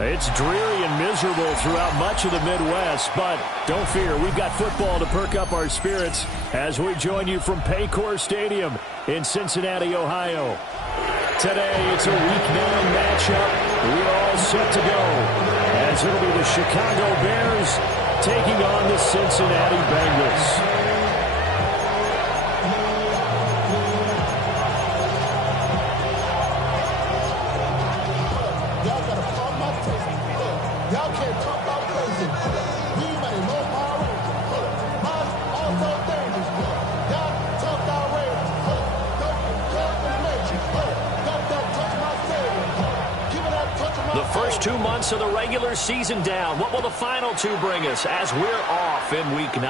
It's dreary and miserable throughout much of the Midwest, but don't fear, we've got football to perk up our spirits as we join you from Paycor Stadium in Cincinnati, Ohio. Today, it's a Week 9 matchup. We're all set to go as it'll be the Chicago Bears taking on the Cincinnati Bengals. The first 2 months of the regular season down. What will the final 2 bring us as we're off in Week 9?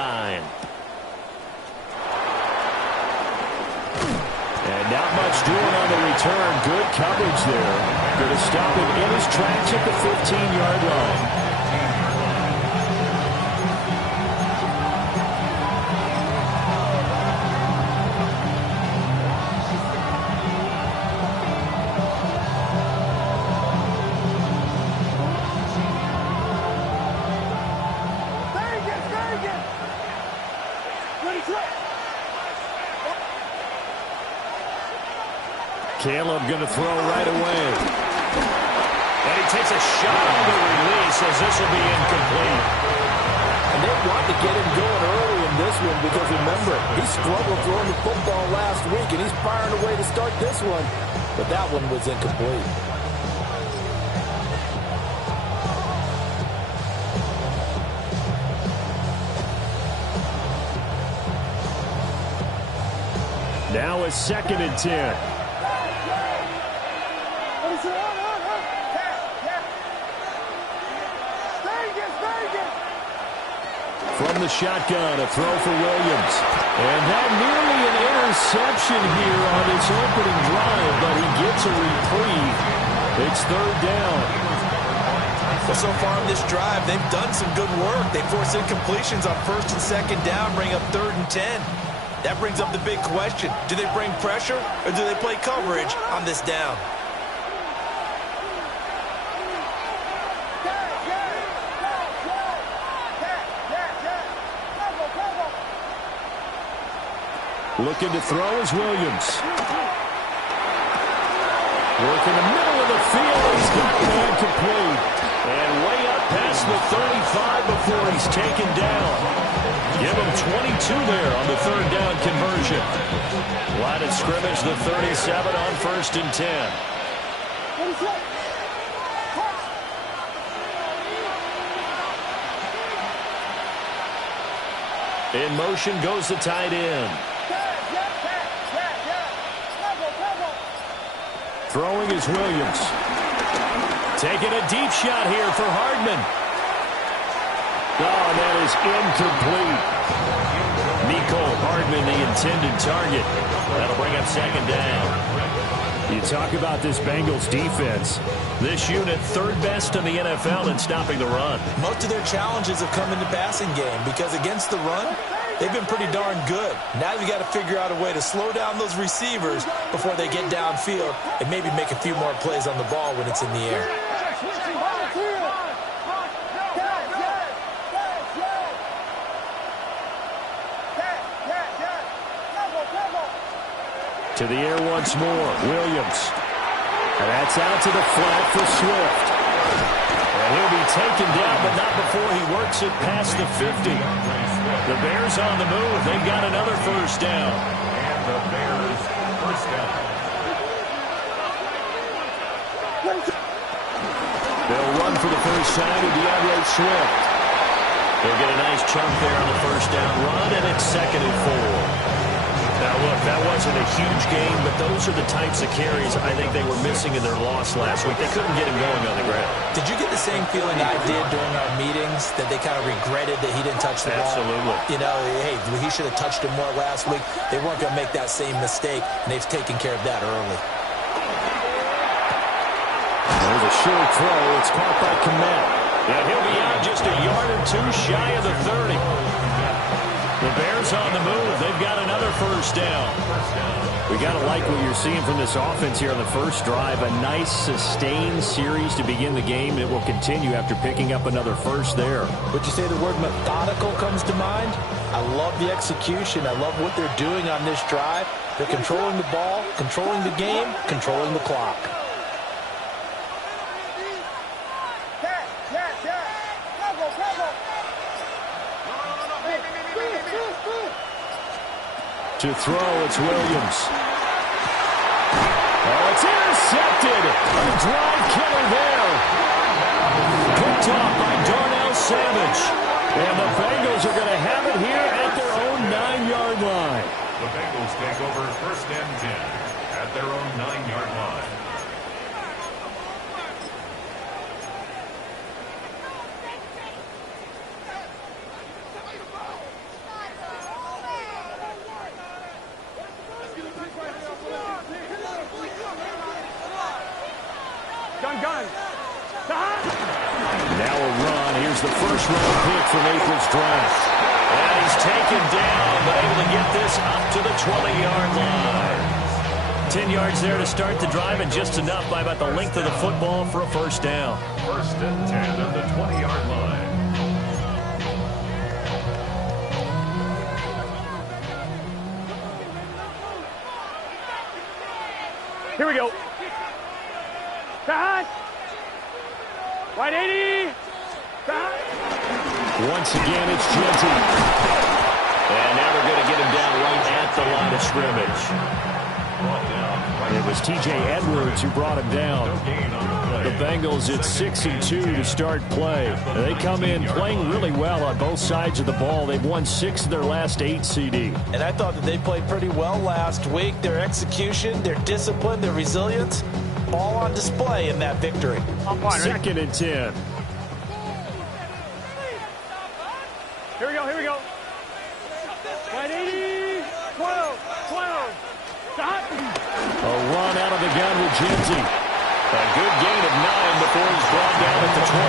And not much doing on the return. Good coverage there. Going to stop him in his tracks at the 15-yard line. Caleb going to throw right away. And he takes a shot on the release as this will be incomplete. And they want to get him going early in this one because, remember, he struggled throwing the football last week, and he's firing away to start this one. But that one was incomplete. Now a 2nd and 10. From the shotgun, a throw for Williams. And that nearly an interception here on his opening drive, but he gets a reprieve. It's 3rd down. Well, so far on this drive, they've done some good work. They force incompletions on 1st and 2nd down, bring up 3rd and 10. That brings up the big question. Do they bring pressure or do they play coverage on this down? Looking to throw is Williams. Work in the middle of the field. He's got the man complete. And way up past the 35 before he's taken down. Give him 22 there on the 3rd down conversion. Line of scrimmage, the 37 on 1st and 10. In motion goes the tight end. Throwing is Williams. Taking a deep shot here for Hardman. Oh, that is incomplete. Nico Hardman, the intended target. That'll bring up 2nd down. You talk about this Bengals defense. This unit 3rd best in the NFL in stopping the run. Most of their challenges have come in the passing game because against the run, they've been pretty darn good. Now you got to figure out a way to slow down those receivers before they get downfield and maybe make a few more plays on the ball when it's in the air. To the air once more, Williams. And that's out to the flat for Swift. And he'll be taken down, but not before he works it past the 50. The Bears on the move. They've got another 1st down. And the Bears 1st down. They'll run for the first time to DeAndre Swift. They'll get a nice chunk there on the 1st down run, and it's 2nd and 4. Now, look, that wasn't a huge game, but those are the types of carries I think they were missing in their loss last week. They couldn't get him going on the ground. Did you get the same feeling I did during our meetings, that they kind of regretted that he didn't touch the ball? Absolutely. You know, hey, he should have touched him more last week. They weren't going to make that same mistake, and they've taken care of that early. There's a short throw. It's caught by Kmet. And he'll be out just a yard or two shy of the 30. The Bears on the move. They've got another another first down. We got to like what you're seeing from this offense here on the first drive. A nice, sustained series to begin the game. It will continue after picking up another first there. Would you say the word methodical comes to mind? I love the execution. I love what they're doing on this drive. They're controlling the ball, controlling the game, controlling the clock. To throw, it's Williams. Oh, it's intercepted. A drive killer there. Picked off by Darnell Savage. And the Bengals are going to have it here at their own 9-yard line. The Bengals take over 1st and 10 at their own 9-yard line. Now a run. Here's the first-round pick from April's draft. And he's taken down, but able to get this up to the 20-yard line. 10 yards there to start the drive, and just enough by about the length of the football for a first down. 1st and 10 at the 20-yard line. Here we go. Right 80. Once again, it's Genty. And now they're going to get him down right at the line of scrimmage. It was T.J. Edwards who brought him down. The Bengals, it's 6-2 to start play. They come in playing really well on both sides of the ball. They've won 6 of their last 8, CD. And I thought that they played pretty well last week. Their execution, their discipline, their resilience, all on display in that victory. 2nd and 10. Here we go, here we go. Right 80, 12. Stop. A run out of the gun with Genty. A good gain of 9 before he's brought down at the 28.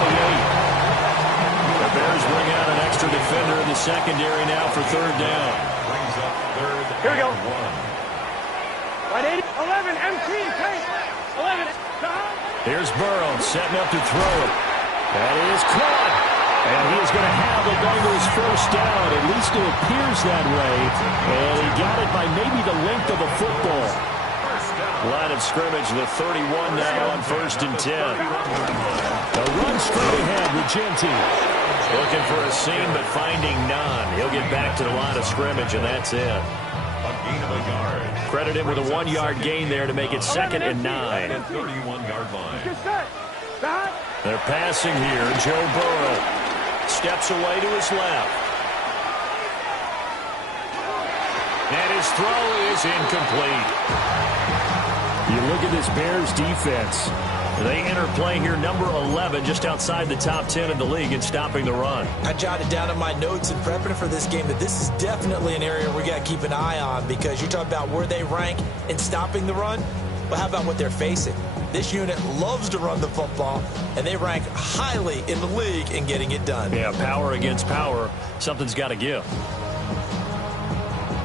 The Bears bring out an extra defender in the secondary now for 3rd down. Brings up 3rd. Here we go. 1. Right 80, 11, MT, 11. Stop. Here's Burrow setting up to throw it. That is caught. And he is going to have the Bengals first down. At least it appears that way. And he got it by maybe the length of a football. Line of scrimmage, the 31 now on 1st and 10. A run straight ahead with Genty. Looking for a seam, but finding none. He'll get back to the line of scrimmage, and that's it. A gain of a yard. Credit him with a 1-yard gain there to make it 2nd and 9. 31-yard line. They're passing here. Joe Burrow steps away to his left. And his throw is incomplete. You look at this Bears defense. They enter play here number 11, just outside the top 10 in the league in stopping the run. I jotted down in my notes in prepping for this game that this is definitely an area we got to keep an eye on, because you talk about where they rank in stopping the run. Well, how about what they're facing? This unit loves to run the football, and they rank highly in the league in getting it done. Yeah, power against power. Something's got to give.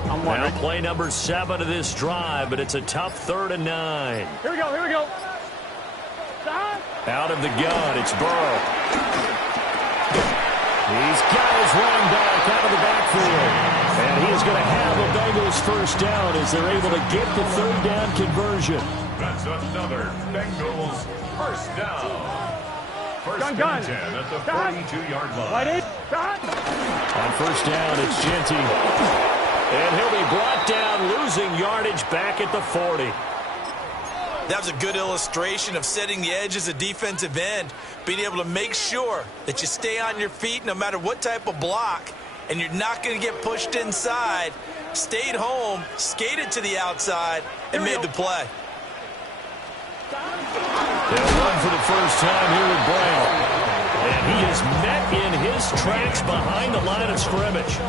Now play number 7 of this drive, but it's a tough 3rd and 9. Here we go. Out of the gun, it's Burrow. He's got his running back out of the backfield. And he is going to have the Bengals first down as they're able to get the 3rd down conversion. That's another Bengals first down. First and 10 at the 42-yard line. On first down, it's Genty. And he'll be brought down, losing yardage back at the 40. That was a good illustration of setting the edge as a defensive end, being able to make sure that you stay on your feet no matter what type of block, and you're not going to get pushed inside. Stayed home, skated to the outside, and made the play. They'll run for the first time here with Brown. And he is met in his tracks behind the line of scrimmage.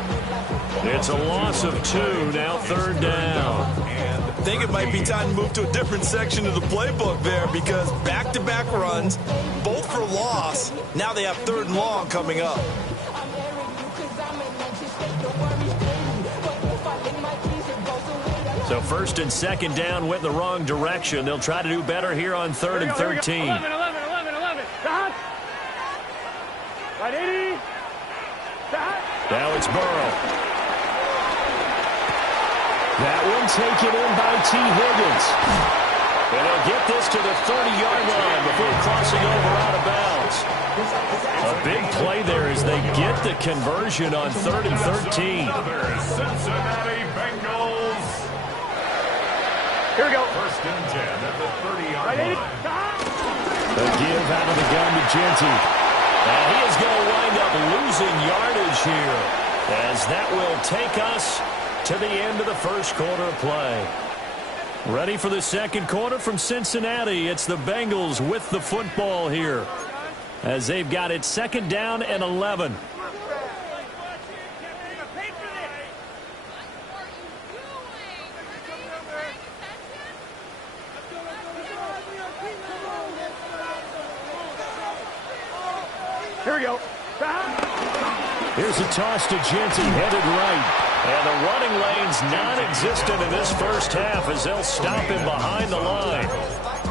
It's a loss of 2, now 3rd down. I think it might be time to move to a different section of the playbook there, because back-to-back runs, both for loss. Now they have 3rd and long coming up. So first and second down went the wrong direction. They'll try to do better here on 3rd and 13. 11. Stop. Right 80. Stop. Now it's Burrow. That one taken in by T. Higgins. And they'll get this to the 30-yard line before crossing over out of bounds. A big play there as they get the conversion on 3rd and 13. Cincinnati Bengals. Here we go. First and 10 at the 30-yard line. A give out of the gun to Genty. And he is going to wind up losing yardage here, as that will take us to the end of the first quarter of play. Ready for the second quarter from Cincinnati. It's the Bengals with the football here, as they've got it 2nd down and 11. Here we go. Here's a toss to Genty, headed right. And the running lane's non-existent in this first half as they'll stop him behind the line.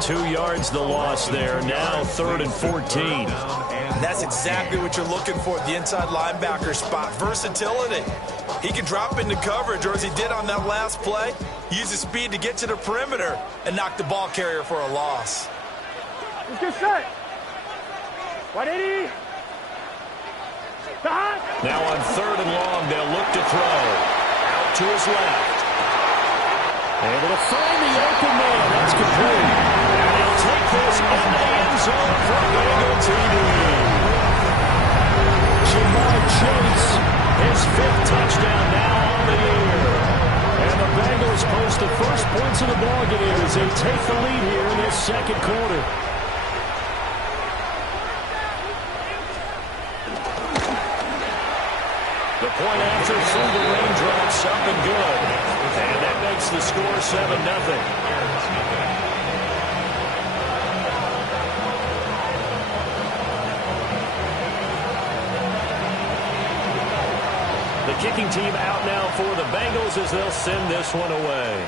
2 yards the loss there. Now 3rd and 14. And that's exactly what you're looking for at the inside linebacker spot. Versatility. He can drop into coverage, or as he did on that last play, use his speed to get to the perimeter and knock the ball carrier for a loss. Let's get set. 180. Stop. Now on 3rd and long, they'll look to throw. Out to his left. Able to find the open man. That's complete. And he'll take this in the end zone for Bengal TD. Jamar Chase, his 5th touchdown now on the year. And the Bengals post the first points of the ballgame as they take the lead here in this second quarter. The point after through the raindrops, up and good. And that makes the score 7-0. The kicking team out now for the Bengals as they'll send this one away.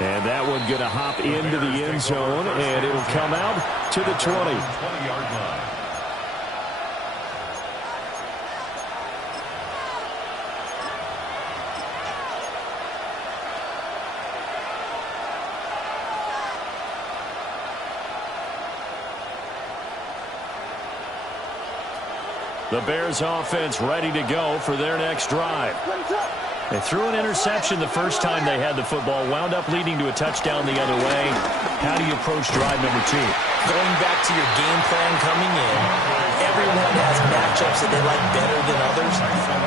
And that one going to hop into the end zone, and it'll come out to the 20. 20-yard line. The Bears offense ready to go for their next drive. They threw an interception the first time they had the football, wound up leading to a touchdown the other way. How do you approach drive number 2? Going back to your game plan coming in, everyone has matchups that they like better than others,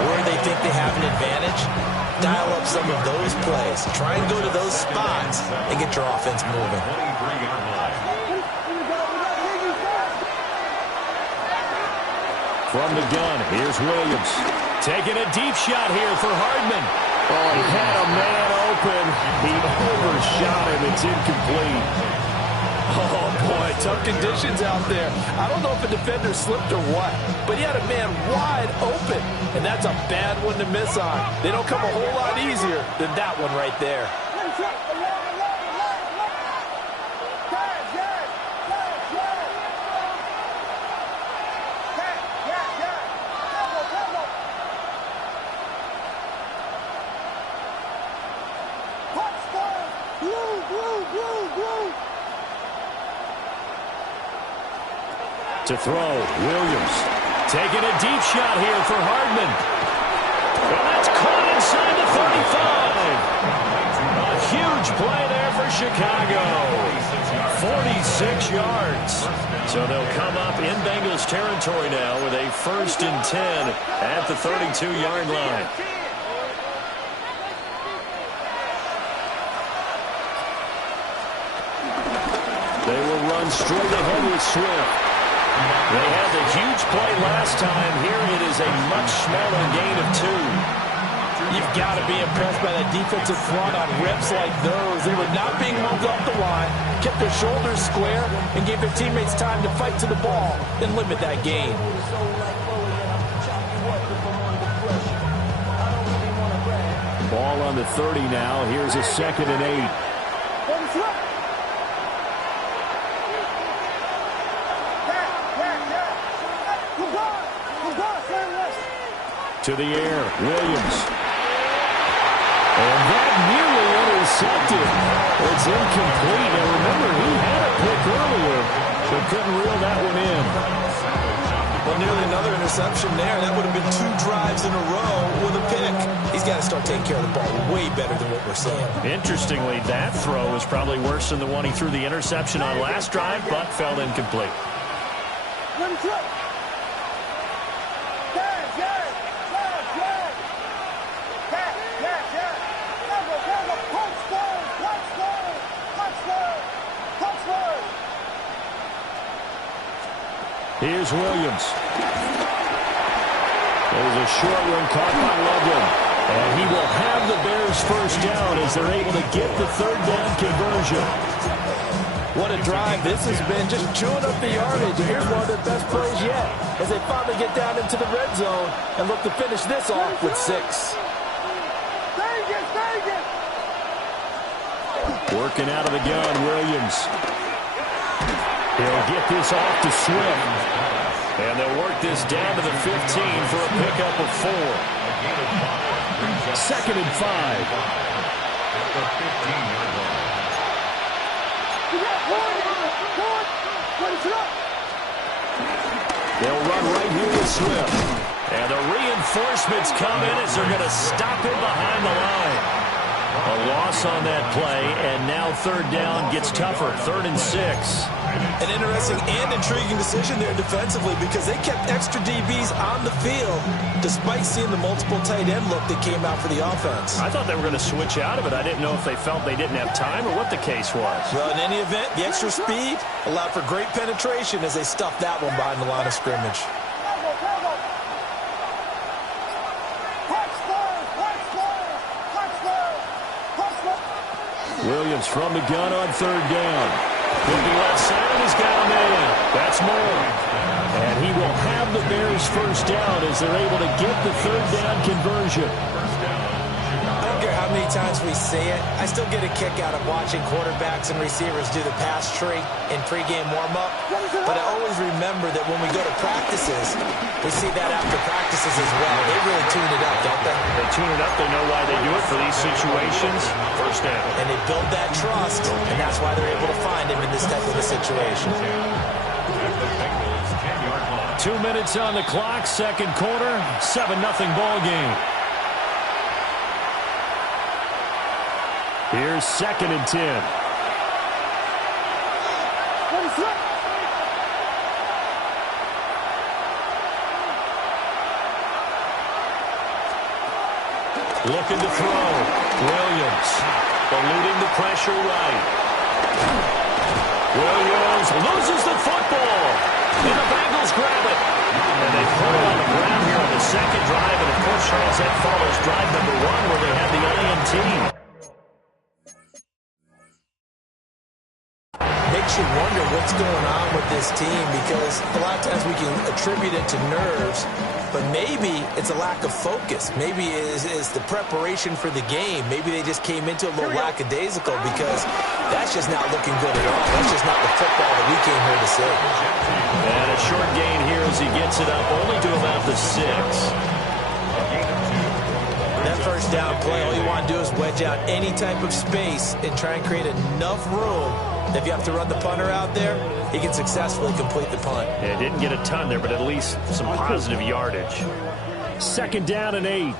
or they think they have an advantage. Dial up some of those plays. Try and go to those spots and get your offense moving. 23-yard line. From the gun, here's Williams. Taking a deep shot here for Hardman. Oh, he had a man open. He overshot him. It's incomplete. Oh, boy, tough conditions out there. I don't know if a defender slipped or what, but he had a man wide open, and that's a bad one to miss on. They don't come a whole lot easier than that one right there. To throw, Williams. Taking a deep shot here for Hardman. And that's caught inside the 35. A huge play there for Chicago. 46 yards. So they'll come up in Bengals territory now with a 1st and 10 at the 32-yard line. They will run straight ahead with Swift. They had the huge play last time. Here it is a much smaller gain of 2. You've got to be impressed by that defensive front on reps like those. They were not being moved up the line, kept their shoulders square, and gave their teammates time to fight to the ball and limit that gain. Ball on the 30 now. Here's a 2nd and 8. To the air, Williams. And that nearly intercepted. It's incomplete. Now remember, he had a pick earlier, but couldn't reel that one in. Well, nearly another interception there. That would have been 2 drives in a row with a pick. He's got to start taking care of the ball way better than what we're seeing. Interestingly, that throw was probably worse than the one he threw the interception on last drive, but fell incomplete. Here's Williams. There's a short one caught by Loveland. And he will have the Bears first down as they're able to get the 3rd down conversion. What a drive this has been, just chewing up the yardage. And here's one of the best plays yet as they finally get down into the red zone and look to finish this off with 6. Working out of the gun, Williams. He'll get this off to Swift. And they'll work this down to the 15 for a pickup of 4. 2nd and 5. They'll run right here with Swift. And the reinforcements come in as they're going to stop him behind the line. A loss on that play, and now 3rd down gets tougher. 3rd and 6. An interesting and intriguing decision there defensively because they kept extra DBs on the field despite seeing the multiple tight end look that came out for the offense. I thought they were going to switch out of it. I didn't know if they felt they didn't have time or what the case was. Well, in any event, the extra speed allowed for great penetration as they stuffed that one behind the line of scrimmage. Williams from the gun on 3rd down. Looking left side, and he's got a man. That's Moore. And he will have the Bears first down as they're able to get the 3rd down conversion. I don't care how many times we say it, I still get a kick out of watching quarterbacks and receivers do the pass tree in pregame warm-up. But I always remember that when we go to practices, we see that after practices as well. They really tune it up, don't they? They tune it up. They know why they do it for these situations. First down. And they build that trust, and that's why they're able to find him in this type of a situation. 2 minutes on the clock, 2nd quarter, 7-0 ball game. Here's 2nd and 10. Looking to throw. Williams eluding the pressure right. Williams loses the football. And the Bengals grab it. And they put it on the ground here on the 2nd drive. And, of course, Charles, that follows drive number 1 where they had the INT. Makes you wonder what's going on with this team because a lot of times we can attribute it to nerves, but maybe it's a lack of focus. Maybe it's the preparation for the game. Maybe they just came into a little lackadaisical because that's just not looking good at all. That's just not the football that we came here to see. And a short gain here as he gets it up only to about the 6. That first down play, all you want to do is wedge out any type of space and try and create enough room. If you have to run the punter out there, he can successfully complete the punt. Yeah, didn't get a ton there, but at least some positive yardage. 2nd down and 8.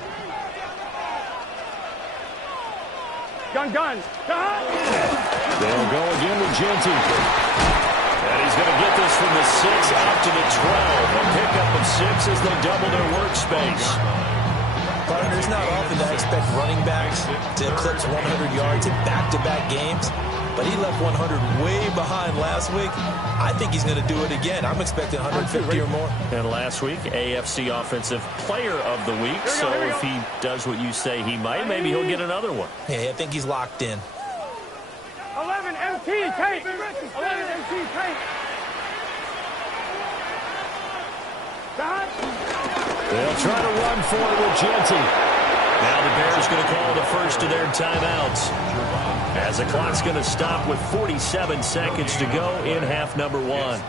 Gun. They'll go again with Genty. And he's going to get this from the 6 out to the 12. A pickup of 6 as they double their workspace. Partner, it's not often that I expect running backs to eclipse 100 yards in back-to-back games, but he left 100 way behind last week. I think he's going to do it again. I'm expecting 150 or more. And last week, AFC Offensive Player of the Week. So if he does what you say he might, maybe he'll get another one. Yeah, I think he's locked in. 11 MT tape. 11 MT tape. They'll try to run for it with Genty. Now the Bears Bears going to call the first of their timeouts, as the clock's going to stop with 47 seconds to go in half number one.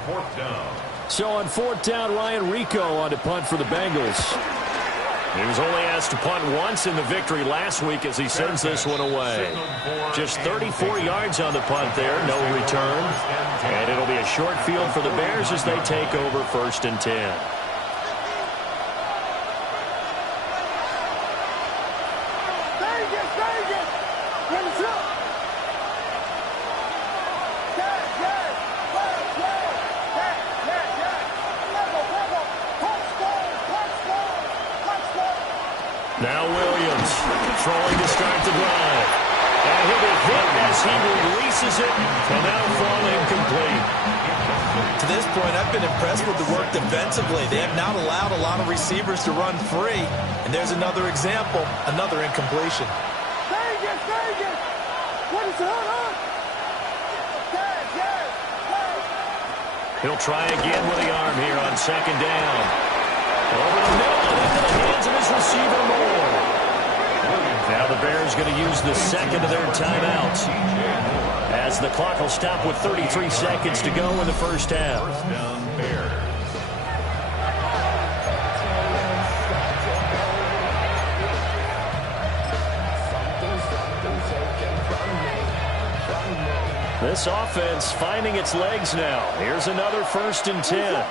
So on fourth down, Ryan Rico on to punt for the Bengals. He was only asked to punt once in the victory last week as he sends this one away. Just 34 yards on the punt there, no return. And it'll be a short field for the Bears as they take over 1st and 10. Now Williams throwing to start the drive. And he'll be hit as he releases it, and that'll fall incomplete. To this point, I've been impressed with the work defensively. They have not allowed a lot of receivers to run free. And there's another example, another incompletion. He'll try again with the arm here on 2nd down. Over the middle and into the hands of his receiver Moore. Now the Bears going to use the second of their timeouts, as the clock will stop with 33 seconds to go in the first half. First down, Bears. This offense finding its legs now. Here's another 1st and 10.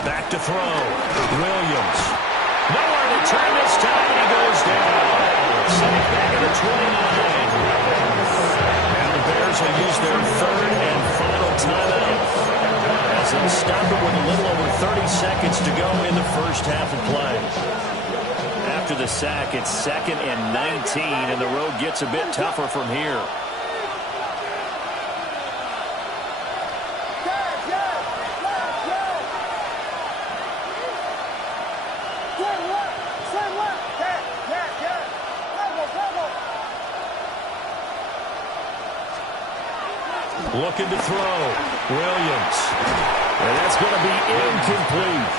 Back to throw. Williams. Nowhere to turn this time, and he goes down. Sack back at the 29. Now the Bears will use their 3rd and final timeout, as they'll stop it with a little over 30 seconds to go in the first half of play. After the sack, it's 2nd and 19, and the road gets a bit tougher from here. Looking to throw. Williams. And that's going to be incomplete.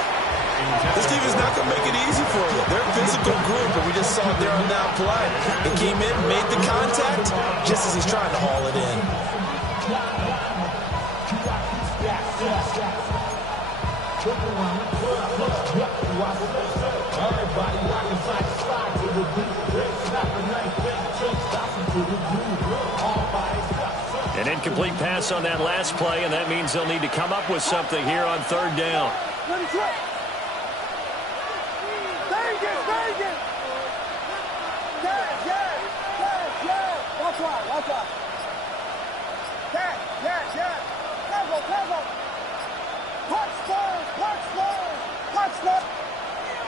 This defense is not going to make it easy for you. They're a physical group, and we just saw it there on that play. He came in, made the contact, just as he's trying to haul it in. An incomplete pass on that last play, and that means they'll need to come up with something here on 3rd down.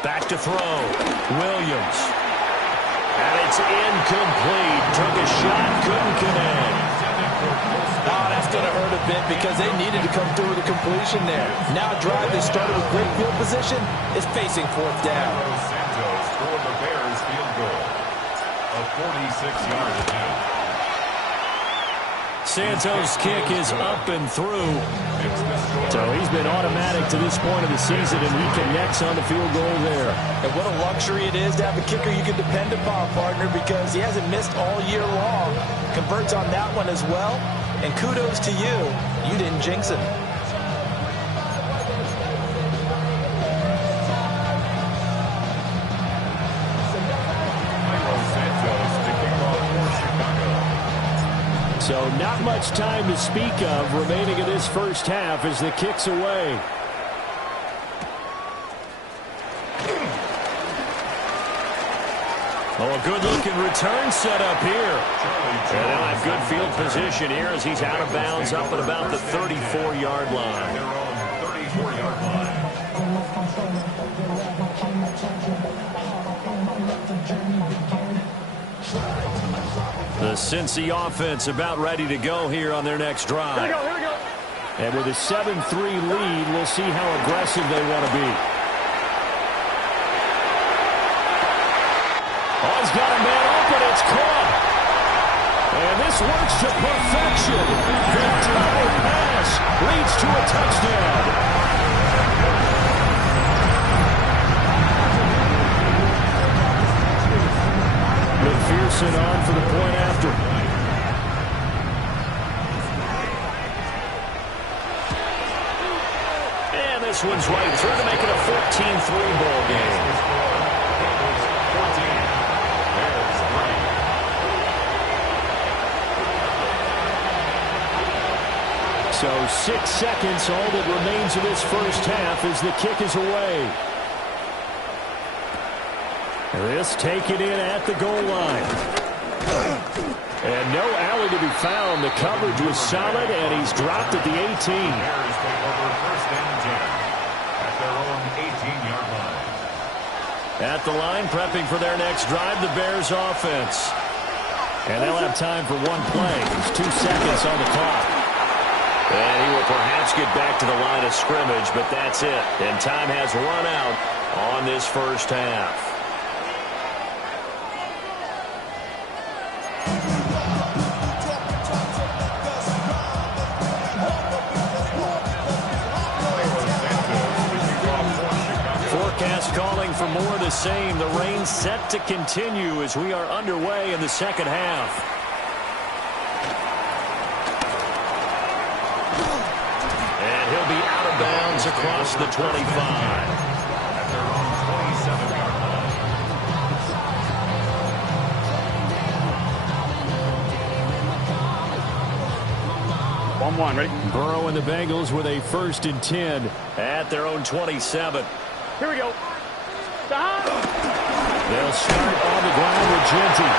Back to throw. Williams. And it's incomplete. Took a shot, couldn't connect. Oh, that's going to hurt a bit because they needed to come through with a completion there. Now a drive that started with great field position is facing 4th down. Santos for the Bears field goal. A 46-yard attempt. Santos' kick is up and through. So he's been automatic to this point of the season, and he connects on the field goal there. And what a luxury it is to have a kicker you can depend upon, partner, because he hasn't missed all year long. Converts on that one as well. And kudos to you. You didn't jinx him. So not much time to speak of remaining in this first half as the kick's away. Oh, a good-looking return set up here. And they'll have good field position here as he's out of bounds up at about the 34-yard line. Their own 34-yard line. The Cincy offense about ready to go here on their next drive. Here we go. And with a 7-3 lead, we'll see how aggressive they want to be. Oh, he's got a man open. It's caught. And This works to perfection. The double pass leads to a touchdown. McPherson on for the point after. And this one's right through to make it a 14-3 ball game. So 6 seconds, all that remains of this first half as the kick is away. This taken in at the goal line. And no alley to be found. The coverage was solid, and he's dropped at the 18. Bears take over first and 10 at their own 18-yard line. At the line, prepping for their next drive, the Bears offense. And they'll have time for one play. There's 2 seconds on the clock. And he will perhaps get back to the line of scrimmage, but that's it. And time has run out on this first half. Forecast calling for more of the same. The rain set to continue as we are underway in the second half. He'll be out of bounds across the 25. At their own 27-yard line. 1-1, ready? Burrow and the Bengals with a 1st and 10 at their own 27. Here we go. Stop. They'll start on the ground with Genty.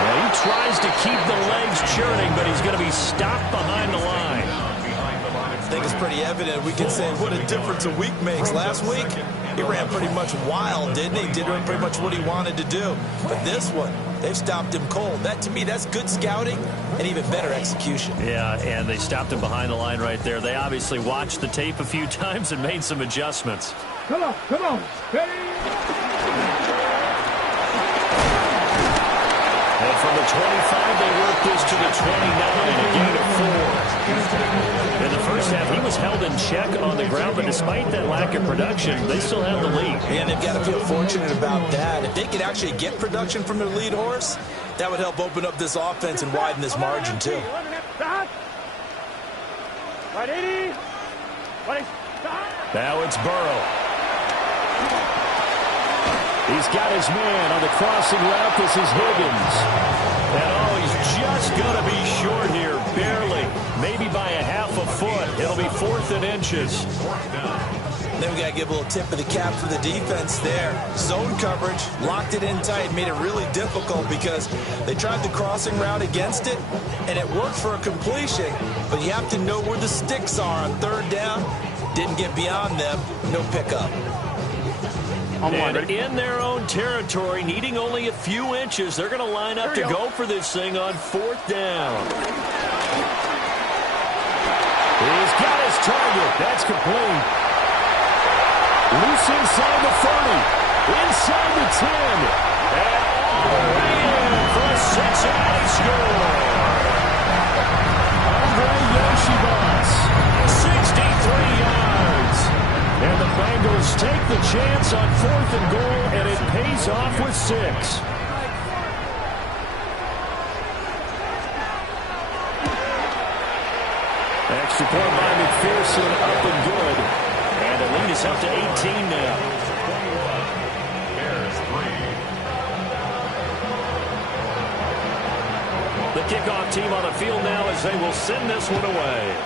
He tries to keep the legs churning, but he's going to be stopped behind the line. I think it's pretty evident. We can say what a difference a week makes. Last week, he ran pretty much wild, didn't he? Did pretty much what he wanted to do. But this one, they've stopped him cold. That, to me, that's good scouting and even better execution. Yeah, and they stopped him behind the line right there. They obviously watched the tape a few times and made some adjustments. Come on, come on. Ready? And from the 25, they worked this to the 29, a gain of 4. In the first half, he was held in check on the ground, but despite that lack of production, they still have the lead. And they've got to feel fortunate about that. If they could actually get production from their lead horse, that would help open up this offense and widen this margin, too. Right, 80. Now it's Burrow. He's got his man on the crossing route. This is Higgins. And, he's just going to be short here, barely. Maybe by a half a foot. It'll be 4th and inches. Then we got to give a little tip of the cap for the defense there. Zone coverage, locked it in tight, made it really difficult because they tried the crossing route against it, and it worked for a completion, but you have to know where the sticks are on 3rd down. Didn't get beyond them, no pickup. And in their own territory, needing only a few inches, they're going to line up to go for this thing on 4th down. He's got his target. That's complete. Loose inside the 30. Inside the 10. And all the way in for a Cincinnati score. Andre Yoshibas, 63 yards. And the Bengals take the chance on 4th and goal, and it pays off with 6. Extra point by McPherson, up and good. And the lead is up to 18 now. Bears 3. The kickoff team on the field now as they will send this one away.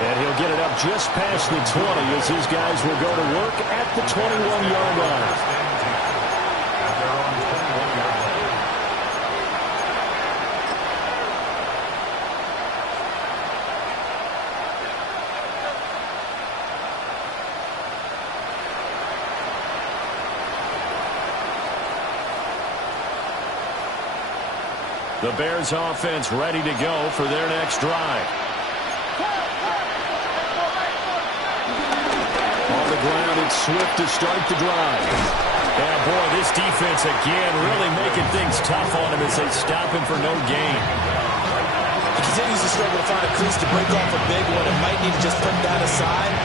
And he'll get it up just past the 20 as his guys will go to work at the 21-yard line. The Bears offense ready to go for their next drive. On the the ground. It's Swift to start the drive. Yeah, boy, this defense again really making things tough on him as they stop him for no gain. He continues to struggle to find a crease to break off a big one. It might need to just put that aside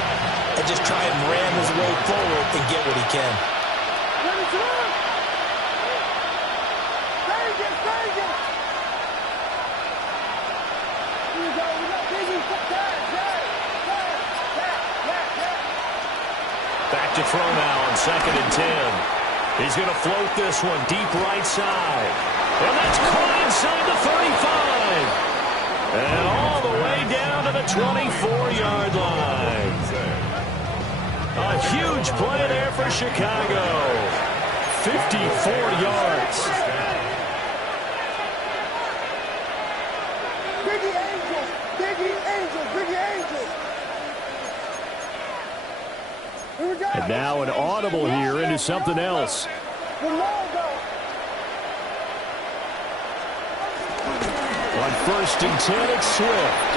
and just try and ram his way forward and get what he can. Back to throw now on 2nd and 10. He's going to float this one deep right side. And that's caught inside the 35. And all the way down to the 24-yard line. A huge play there for Chicago. 54 yards. Biggie Angels, Biggie Angels, Biggie Angels. Here we go. And now an audible here into something else. On 1st and 10, it's Swift.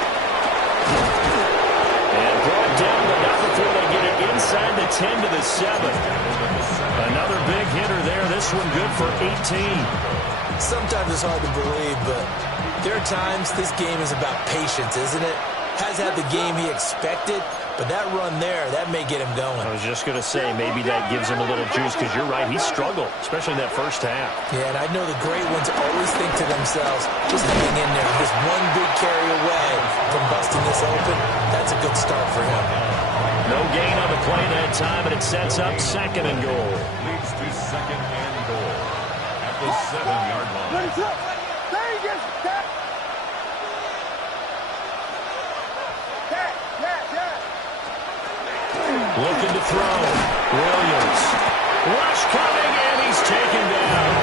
And brought down, but not before they get it inside the 10 to the 7. Another big hitter there. This one good for 18. Sometimes it's hard to believe, but there are times this game is about patience, isn't it? Has had the game he expected, but that run there, that may get him going. I was just going to say, maybe that gives him a little juice, because you're right, he struggled, especially in that first half. Yeah, and I know the great ones always think to themselves, just hang in there. Just one big carry away from busting this open. That's a good start for him. No gain on the play that time, and it sets up 2nd and goal. Leads to 2nd and goal at the 7-yard line. Looking to throw. Williams. Rush coming, and he's taken down.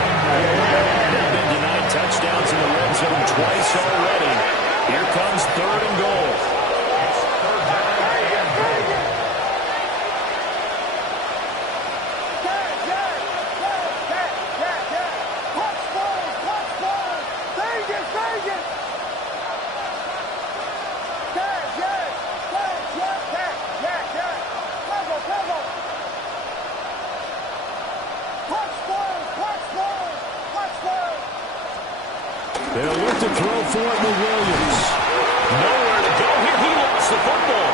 They've been denied touchdowns in the red zone twice already. Here comes 3rd and goal. It's 3rd down and goal. They'll look to throw for it with Williams. Nowhere to go here. He lost the football.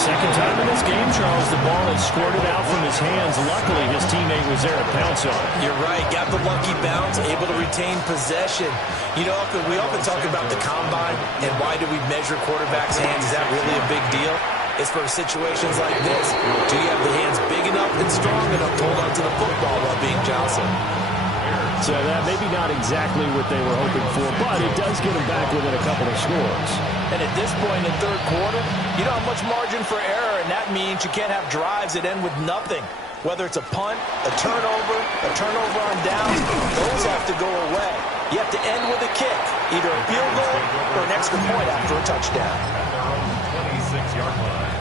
Second time in this game, Charles, the ball has squirted out from his hands. Luckily, his teammate was there to pounce on it. You're right. Got the lucky bounce, able to retain possession. You know, we often talk about the combine and why do we measure quarterbacks' hands. Is that really a big deal? It's for situations like this. Do you have the hands big enough and strong enough to hold on to the football while being jostled? So that maybe not exactly what they were hoping for, but it does get them back within a couple of scores. And at this point in the 3rd quarter, you don't have much margin for error, and that means you can't have drives that end with nothing. Whether it's a punt, a turnover on downs, those have to go away. You have to end with a kick, either a field goal or an extra point after a touchdown. At their own 26-yard line.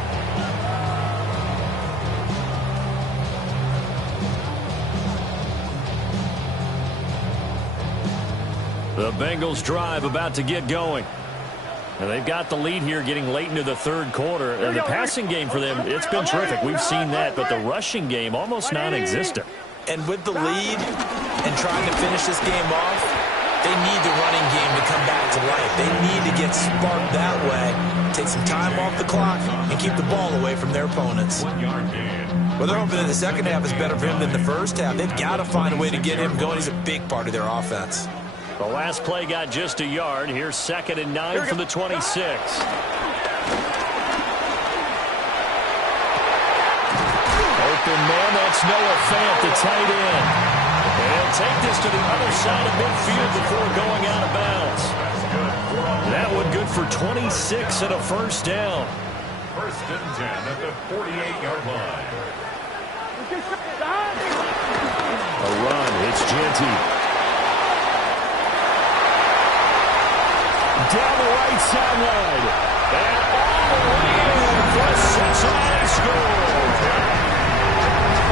The Bengals drive about to get going. And they've got the lead here getting late into the 3rd quarter. And the passing game for them, it's been terrific. We've seen that, but the rushing game almost non-existent. And with the lead and trying to finish this game off, they need the running game to come back to life. They need to get sparked that way, take some time off the clock, and keep the ball away from their opponents. 1-yard gain. Well, they're hoping that the second half is better for him than the first half. They've got to find a way to get him going. He's a big part of their offense. The last play got just a yard. Here's 2nd and 9 from the 26. Open man, that's Noah Fant, the tight end. And he'll take this to the other side of midfield before going out of bounds. That one good for 26 and a first down. 1st and 10 at the 48-yard line. A run, it's Genty. Down the right sideline. And all the way in for a Cincinnati score.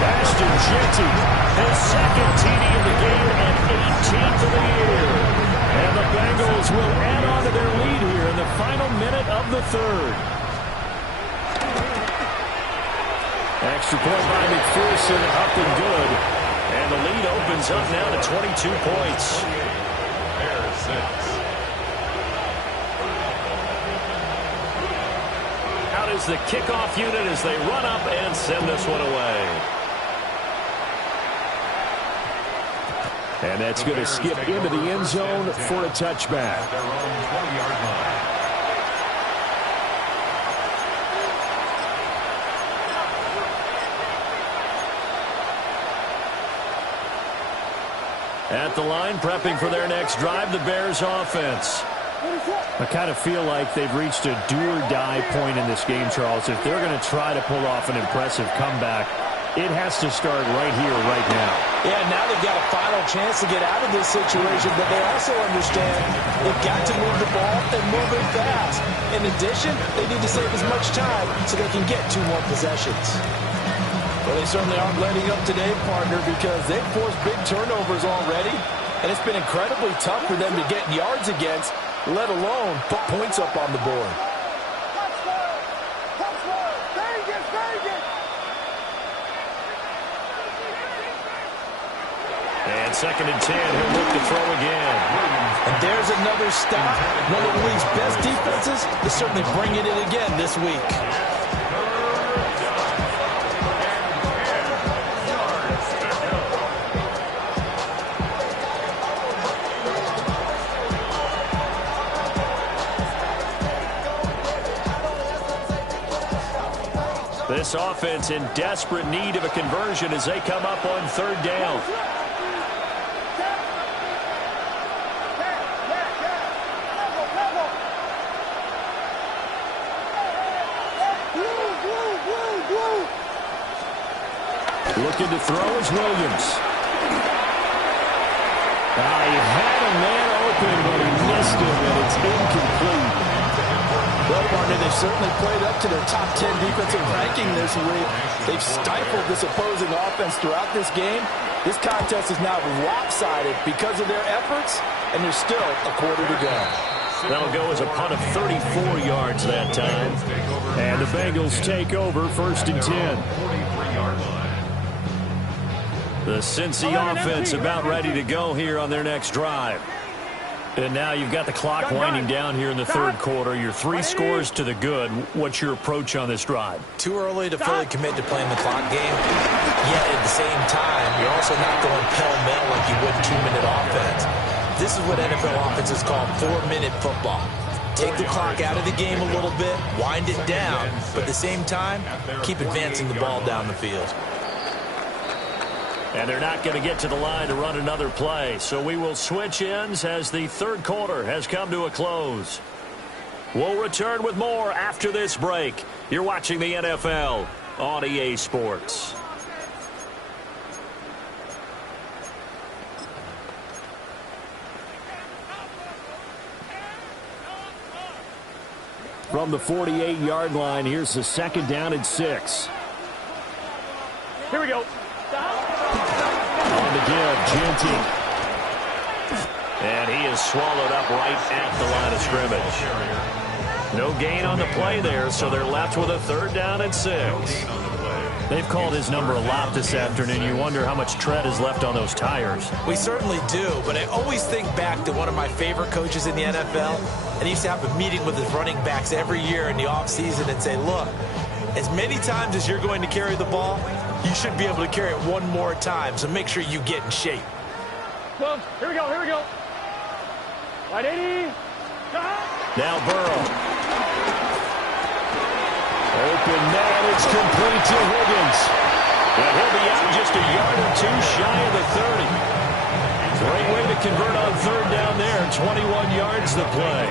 Ashton Genty, his 2nd TD in the game and 18th of the year. And the Bengals will add on to their lead here in the final minute of the 3rd. Extra point by McPherson, up and good. And the lead opens up now to 22 points. Bears 6. Out is the kickoff unit as they run up and send this one away. And that's going to skip into the end zone for a touchback. At their own 20-yard line. At the line, prepping for their next drive, the Bears offense. I kind of feel like they've reached a do-or-die point in this game, Charles. If they're going to try to pull off an impressive comeback, it has to start right here, right now. Yeah, now they've got a final chance to get out of this situation, but they also understand they've got to move the ball and move it fast. In addition, they need to save as much time so they can get 2 more possessions. Well, they certainly aren't letting up today, partner, because they've forced big turnovers already, and it's been incredibly tough for them to get yards against, let alone put points up on the board. And 2nd and 10, he'll look to throw again. And there's another stop. One of the league's best defenses is certainly bringing it again this week. This offense in desperate need of a conversion as they come up on 3rd down. Looking to throw is Williams. He had a man open, but he missed him, and it's incomplete. Well, partner, they've certainly played up to their top 10 defensive ranking this week. They've stifled this opposing offense throughout this game. This contest is now lopsided because of their efforts, and there's still a quarter to go. That'll go as a punt of 34 yards that time. And the Bengals take over 1st and 10. 43-yard line. The Cincy offense about ready to go here on their next drive. And now you've got the clock winding down here in the 3rd quarter. Your 3 scores to the good. What's your approach on this drive? Too early to fully commit to playing the clock game. Yet at the same time, you're also not going pell-mell like you would 2-minute offense. This is what NFL offenses call 4-minute football. Take the clock out of the game a little bit, wind it down, but at the same time, keep advancing the ball down the field. And they're not going to get to the line to run another play. So we will switch ends as the 3rd quarter has come to a close. We'll return with more after this break. You're watching the NFL on EA Sports. From the 48-yard line, here's the 2nd down and 6. Here we go. On the give, Genty. And he is swallowed up right at the line of scrimmage. No gain on the play there, so they're left with a 3rd down and 6. They've called his number a lot this afternoon. You wonder how much tread is left on those tires. We certainly do, but I always think back to one of my favorite coaches in the NFL, and he used to have a meeting with his running backs every year in the offseason and say, look, as many times as you're going to carry the ball, you should be able to carry it one more time, so make sure you get in shape. Well, here we go, here we go. Right 80. Now Burrow. Open man, it's complete to Higgins. And he'll be out just a yard or 2 shy of the 30. Great way to convert on 3rd down there. 21 yards the play.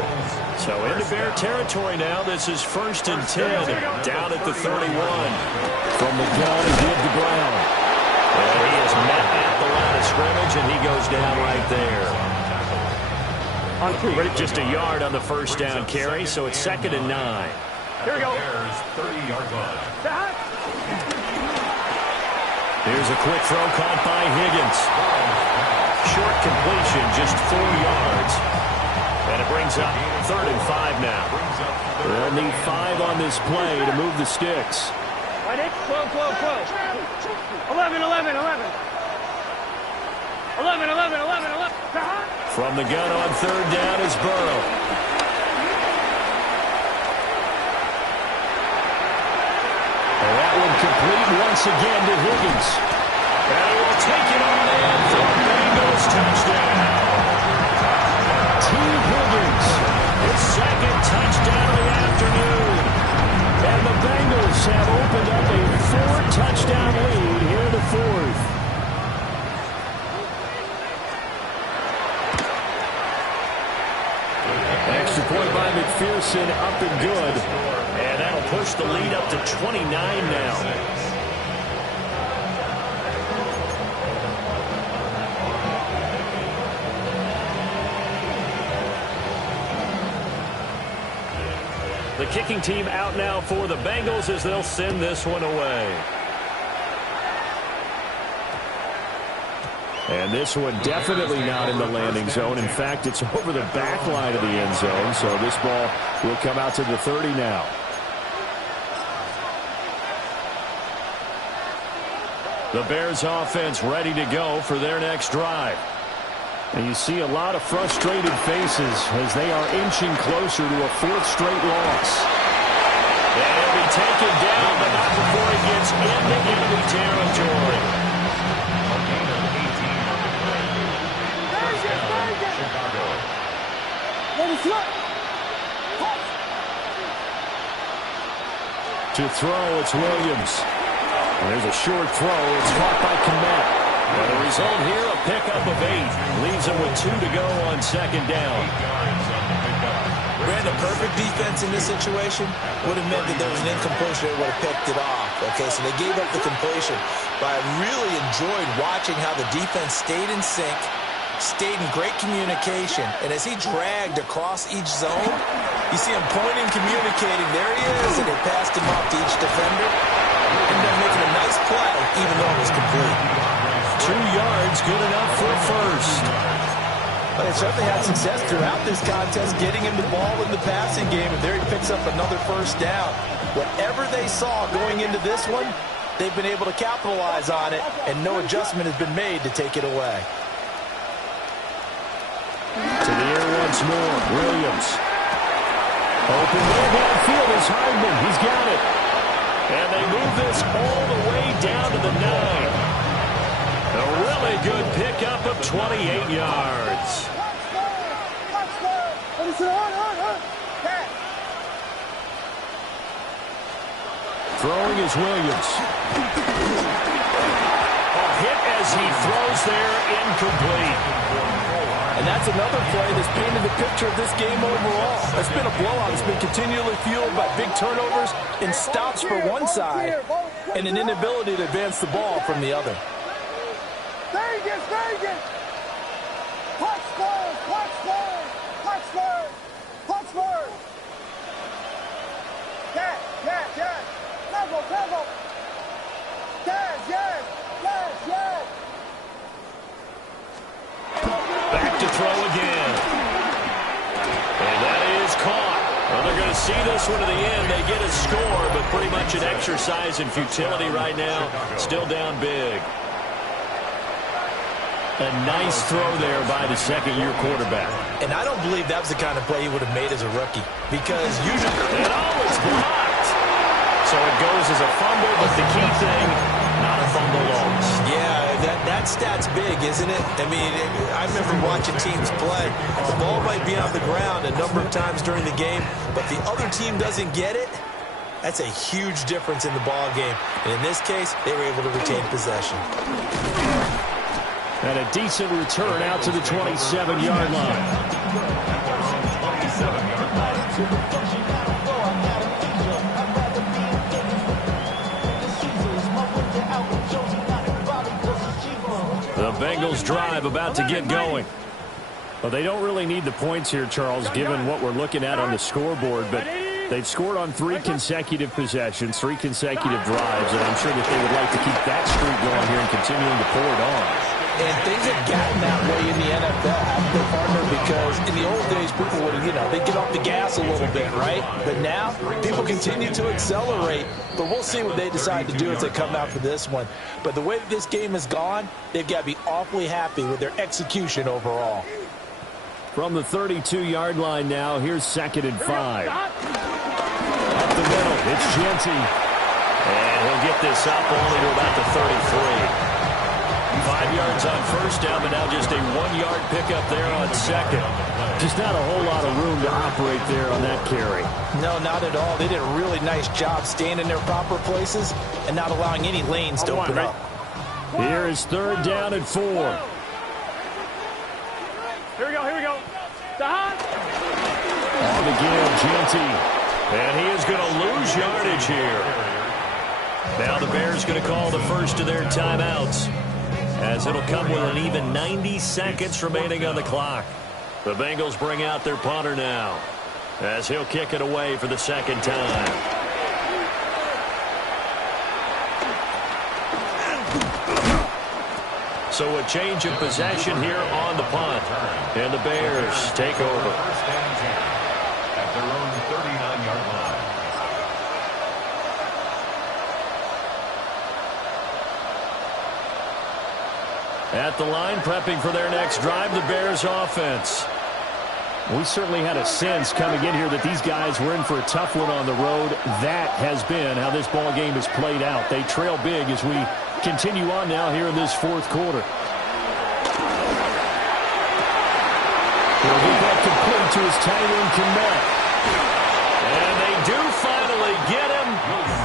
So into Bear territory now. This is 1st and 10 down at the 31. From the gun to give to Brown. And he is met at the line of scrimmage, and he goes down right there. On 2, ready? Just a yard on the 1st down carry, so it's 2nd and 9. Here we go. Bears 30-yard line. Here's a quick throw caught by Higgins. Short completion, just 4 yards. And it brings up 3rd and 5 now. They'll need 5 on this play to move the sticks. Right in. 12, 12, 12. 11, 11, 11. 11, 11, 11, 11. From the gun on third down is Burrow. And that one complete once again to Higgins. And he will take it on in for a Bengals touchdown. T. Higgins, his second touchdown of the afternoon. And the Bengals have opened up a 4-touchdown lead here in the fourth. Extra point by McPherson, up and good. And that'll push the lead up to 29 now. The kicking team out now for the Bengals as they'll send this one away. And this one definitely not in the landing zone. In fact, it's over the back line of the end zone. So this ball will come out to the 30 now. The Bears offense ready to go for their next drive. And you see a lot of frustrated faces as they are inching closer to a fourth straight loss. And he'll be taken down, but not before he gets into enemy territory. To throw, it's Williams. And there's a short throw. It's caught by Kmet. And the result here, a pickup of 8. Leaves him with 2 to go on second down. Brandon, perfect defense in this situation would have meant that there was an incompletion that would have picked it off. Okay, so they gave up the completion. But I really enjoyed watching how the defense stayed in sync, stayed in great communication. And as he dragged across each zone, you see him pointing, communicating. There he is, and they passed him off to each defender. Ended up making a nice play, even though it was complete. 2 yards, good enough for a first. But they certainly had success throughout this contest, getting him the ball in the passing game, and there he picks up another first down. Whatever they saw going into this one, they've been able to capitalize on it, and no adjustment has been made to take it away. To the air once more, Williams. Open way downfield is Hardman. He's got it. And they move this all the way down to the 9. A really good pickup of 28 yards. Throwing is Williams. A hit as he throws there, incomplete. And that's another play that's painted the picture of this game overall. It's been a blowout. It's been continually fueled by big turnovers and stops for one side and an inability to advance the ball from the other. Vegas, Vegas! Pittsburgh, Pittsburgh, Pittsburgh, Pittsburgh! Yes, yes, yes! Temple, Temple! Yes, yes, yes, yes! Back to throw again. And that is caught. Well, they're going to see this one to the end. They get a score, but pretty much an exercise in futility right now. Still down big. A nice throw there by the second-year quarterback. And I don't believe that was the kind of play he would have made as a rookie. Because usually... And it's blocked. So it goes as a fumble, but the key thing, not a fumble loss. Yeah, that stat's big, isn't it? I mean, I remember watching teams play. The ball might be on the ground a number of times during the game, but the other team doesn't get it. That's a huge difference in the ball game. And in this case, they were able to retain possession. And a decent return out to the 27-yard line. The Bengals drive about to get going. Well, they don't really need the points here, Charles, given what we're looking at on the scoreboard, but they've scored on 3 consecutive possessions, 3 consecutive drives, and I'm sure that they would like to keep that streak going here and continuing to pour it on. And things have gotten that way in the NFL, haven't they, partner? Because in the old days, people would, they'd get off the gas a little bit, right? But now, people continue to accelerate. But we'll see what they decide to do as they come out for this one. But the way that this game has gone, they've got to be awfully happy with their execution overall. From the 32-yard line now, here's 2nd and 5. Up the middle, it's Genty. And he'll get this up only to about the 33. 5 yards on first down, but now just a 1-yard pickup there on second. Just not a whole lot of room to operate there on that carry. No, not at all. They did a really nice job staying in their proper places and not allowing any lanes to open up. Here is 3rd down and 4. Here we go. On again, Genty. And he is going to lose yardage here. Now the Bears going to call the first of their timeouts, as it'll come with an even 90 seconds remaining on the clock. The Bengals bring out their punter now, as he'll kick it away for the 2nd time. So a change of possession here on the punt, and the Bears take over. First and 10 at their own 39-yard line. At the line, prepping for their next drive, the Bears offense. We certainly had a sense coming in here that these guys were in for a tough one on the road. That has been how this ball game has played out. They trail big as we continue on now here in this 4th quarter. He'll get that complete to his tight end, Kmet. And they do finally get him,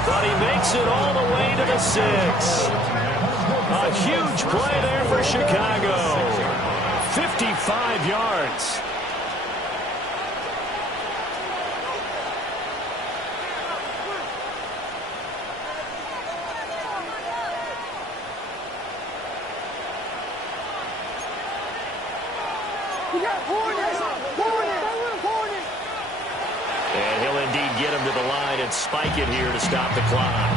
but he makes it all the way to the 6. A huge play there for Chicago. 55 yards. And he'll indeed get him to the line and spike it here to stop the clock.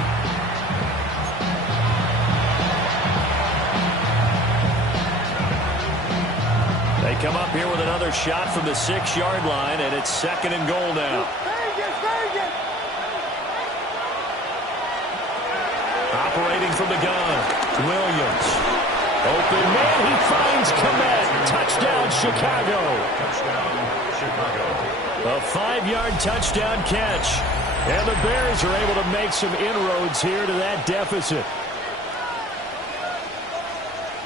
They come up here with another shot from the 6-yard line, and it's 2nd and goal now. Operating from the gun, Williams. Open man, he finds Kmet. Touchdown, Chicago. Touchdown, Chicago. A 5-yard touchdown catch. And the Bears are able to make some inroads here to that deficit.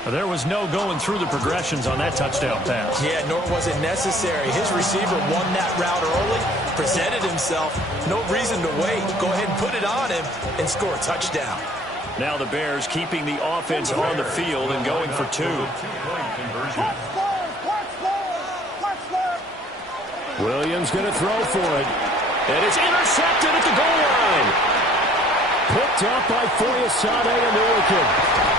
There was no going through the progressions on that touchdown pass. Yeah, nor was it necessary. His receiver won that route early, presented himself. No reason to wait. Go ahead and put it on him and score a touchdown. Now the Bears keeping the offense on the field and going for 2. Williams going to throw for it. And it's intercepted at the goal line. Picked up by Foyesade and Nurkic.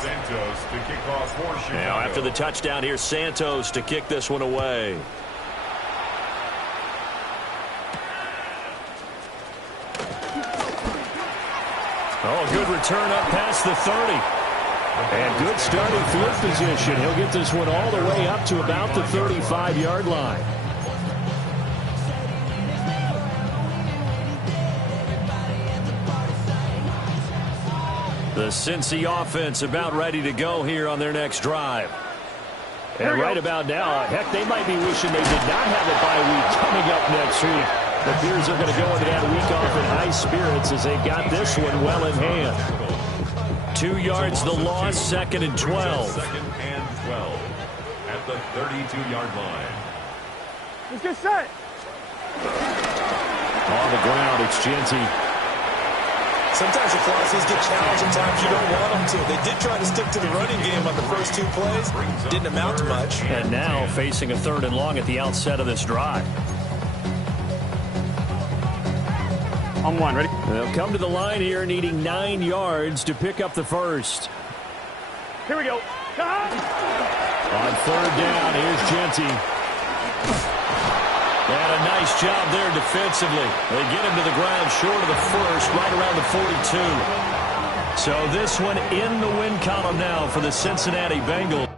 Santos to kick off for Chicago. Now after the touchdown, here's Santos to kick this one away. Oh, good return up past the 30. And good starting field position. He'll get this one all the way up to about the 35-yard line. The Cincy offense about ready to go here on their next drive. And right about now, heck, they might be wishing they did not have a bye week coming up next week. The Bears are going to go into that week off in high spirits as they got this one well in hand. 2 yards the loss, 2nd and 12. 2nd and 12 at the 32-yard line. Let's get set. On the ground, it's Genty. Sometimes the Colossus get challenged, sometimes you don't want them to. They did try to stick to the running game on the first 2 plays. Didn't amount to much. And now facing a 3rd and long at the outset of this drive. On 1, ready? They'll come to the line here needing 9 yards to pick up the first. Here we go. On third down, here's Genty. And a nice job there defensively. They get him to the ground short of the first, right around the 42. So this one in the win column now for the Cincinnati Bengals.